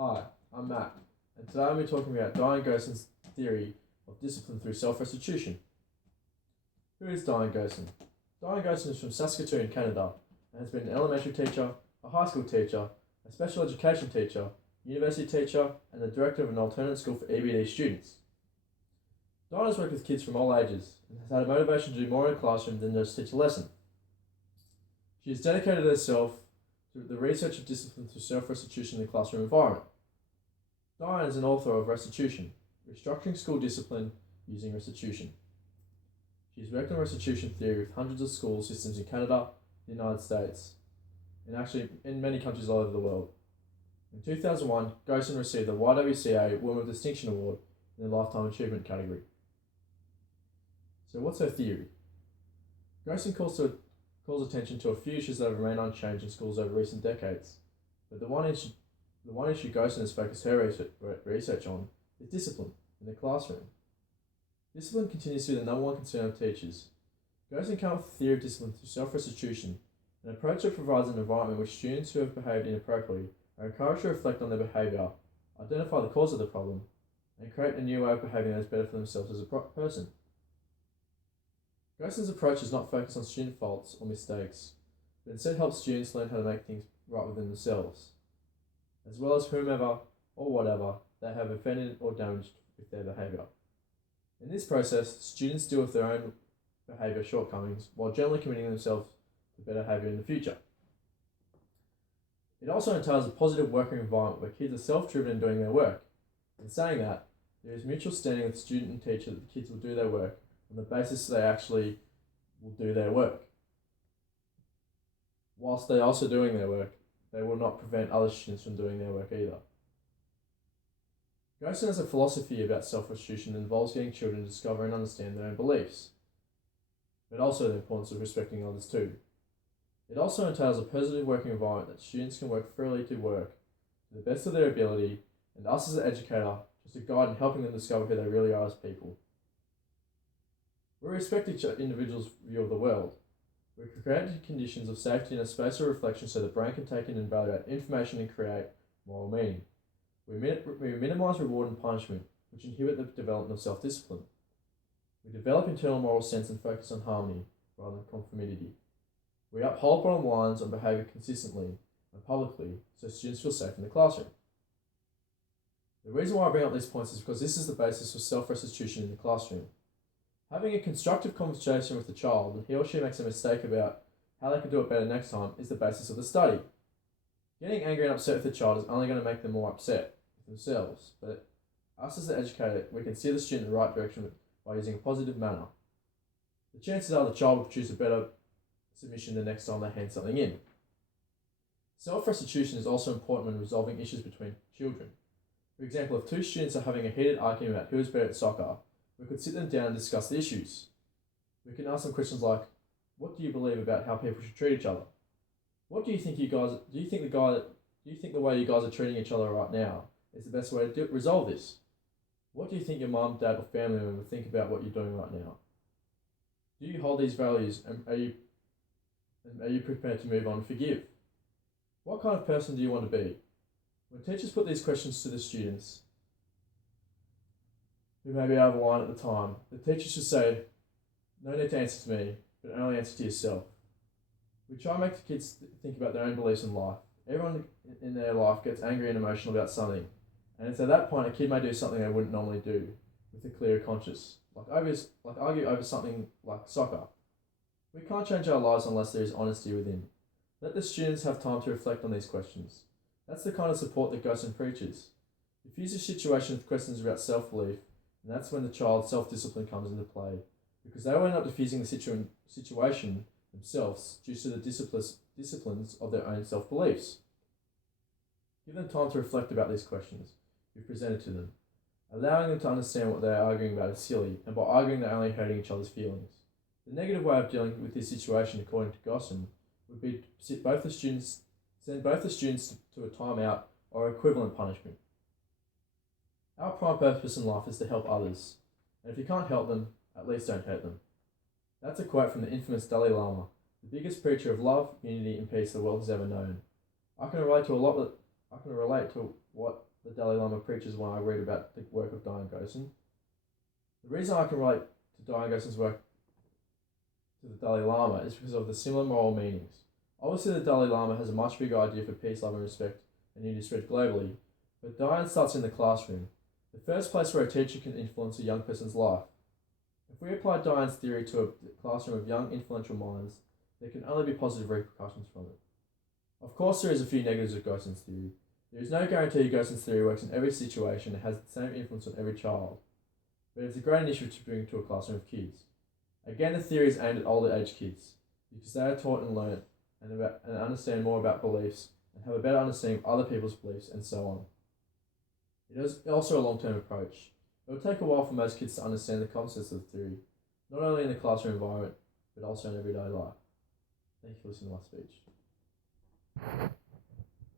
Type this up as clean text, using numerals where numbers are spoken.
Hi, I'm Matt, and today I'm going to be talking about Diane Goson's theory of discipline through self-restitution. Who is Diane Goson? Diane Goson is from Saskatoon, Canada, and has been an elementary teacher, a high school teacher, a special education teacher, university teacher, and the director of an alternate school for EBD students. Diane has worked with kids from all ages and has had a motivation to do more in a classroom than just teach a lesson. She has dedicated herself to the research of discipline through self-restitution in the classroom environment. Diane is an author of Restitution, Restructuring School Discipline Using Restitution. She has worked on restitution theory with hundreds of school systems in Canada, the United States, and actually in many countries all over the world. In 2001, Goson received the YWCA Woman of Distinction Award in the Lifetime Achievement category. So what's her theory? Goson calls attention to a few issues that have remained unchanged in schools over recent decades, but the one issue Goson has focused her research on is discipline in the classroom. Discipline continues to be the number one concern of teachers. Goson came up with a theory of discipline through self-restitution, an approach that provides an environment in which students who have behaved inappropriately are encouraged to reflect on their behaviour, identify the cause of the problem, and create a new way of behaving that is better for themselves as a person. Goson's approach is not focused on student faults or mistakes, but instead helps students learn how to make things right within themselves, as well as whomever or whatever they have offended or damaged with their behaviour. In this process, students deal with their own behaviour shortcomings while generally committing themselves to better behaviour in the future. It also entails a positive working environment where kids are self-driven in doing their work. In saying that, there is mutual standing with student and teacher that the kids will do their work on the basis they actually will do their work. Whilst they're also doing their work, they will not prevent other students from doing their work either. Goson has a philosophy about self-restitution that involves getting children to discover and understand their own beliefs, but also the importance of respecting others too. It also entails a positive working environment that students can work freely to work to the best of their ability, and us as an educator just a guide in helping them discover who they really are as people. We respect each individual's view of the world. We create conditions of safety and a space of reflection so the brain can take in and evaluate information and create moral meaning. We minimise reward and punishment, which inhibit the development of self-discipline. We develop internal moral sense and focus on harmony rather than conformity. We uphold bottom lines on behaviour consistently and publicly so students feel safe in the classroom. The reason why I bring up these points is because this is the basis for self-restitution in the classroom. Having a constructive conversation with the child when he or she makes a mistake about how they can do it better next time is the basis of the study. Getting angry and upset with the child is only going to make them more upset with themselves, but us as the educator, we can steer the student in the right direction by using a positive manner. The chances are the child will choose a better submission the next time they hand something in. Self-restitution is also important when resolving issues between children. For example, if two students are having a heated argument about who is better at soccer, we could sit them down and discuss the issues. We can ask them questions like, what do you believe about how people should treat each other? What do you think the way you guys are treating each other right now is the best way to resolve this? What do you think your mum, dad, or family member think about what you're doing right now? Do you hold these values and are you prepared to move on and forgive? What kind of person do you want to be? When teachers put these questions to the students, who may be out of line at the time, the teacher should say, no need to answer to me, but only answer to yourself. We try and make the kids think about their own beliefs in life. Everyone in their life gets angry and emotional about something, and it's at that point a kid may do something they wouldn't normally do with a clear conscience, like argue over something like soccer. We can't change our lives unless there is honesty within. Let the students have time to reflect on these questions. That's the kind of support that Goson preaches. Diffuse a situation with questions about self-belief, and that's when the child's self-discipline comes into play, because they will end up diffusing the situation themselves due to the disciplines of their own self-beliefs. Give them time to reflect about these questions you've presented to them, allowing them to understand what they are arguing about is silly, and by arguing they're only hurting each other's feelings. The negative way of dealing with this situation, according to Goson, would be to send both the students to a timeout or equivalent punishment. Our prime purpose in life is to help others, and if you can't help them, at least don't hurt them. That's a quote from the infamous Dalai Lama, the biggest preacher of love, unity and peace the world has ever known. I can relate to a lot I can relate to what the Dalai Lama preaches when I read about the work of Diane Gosen. The reason I can relate to Diane Gosen's work to the Dalai Lama is because of the similar moral meanings. Obviously, the Dalai Lama has a much bigger idea for peace, love, and respect and unity spread globally, but Diane starts in the classroom, the first place where a teacher can influence a young person's life. If we apply Diane's theory to a classroom of young, influential minds, there can only be positive repercussions from it. Of course, there is a few negatives of Gosen's theory. There is no guarantee Gosen's theory works in every situation and has the same influence on every child, but it's a great initiative to bring to a classroom of kids. Again, the theory is aimed at older age kids, because they are taught and learn and understand more about beliefs and have a better understanding of other people's beliefs and so on. It is also a long-term approach. It will take a while for most kids to understand the concepts of the theory, not only in the classroom environment, but also in everyday life. Thank you for listening to my speech.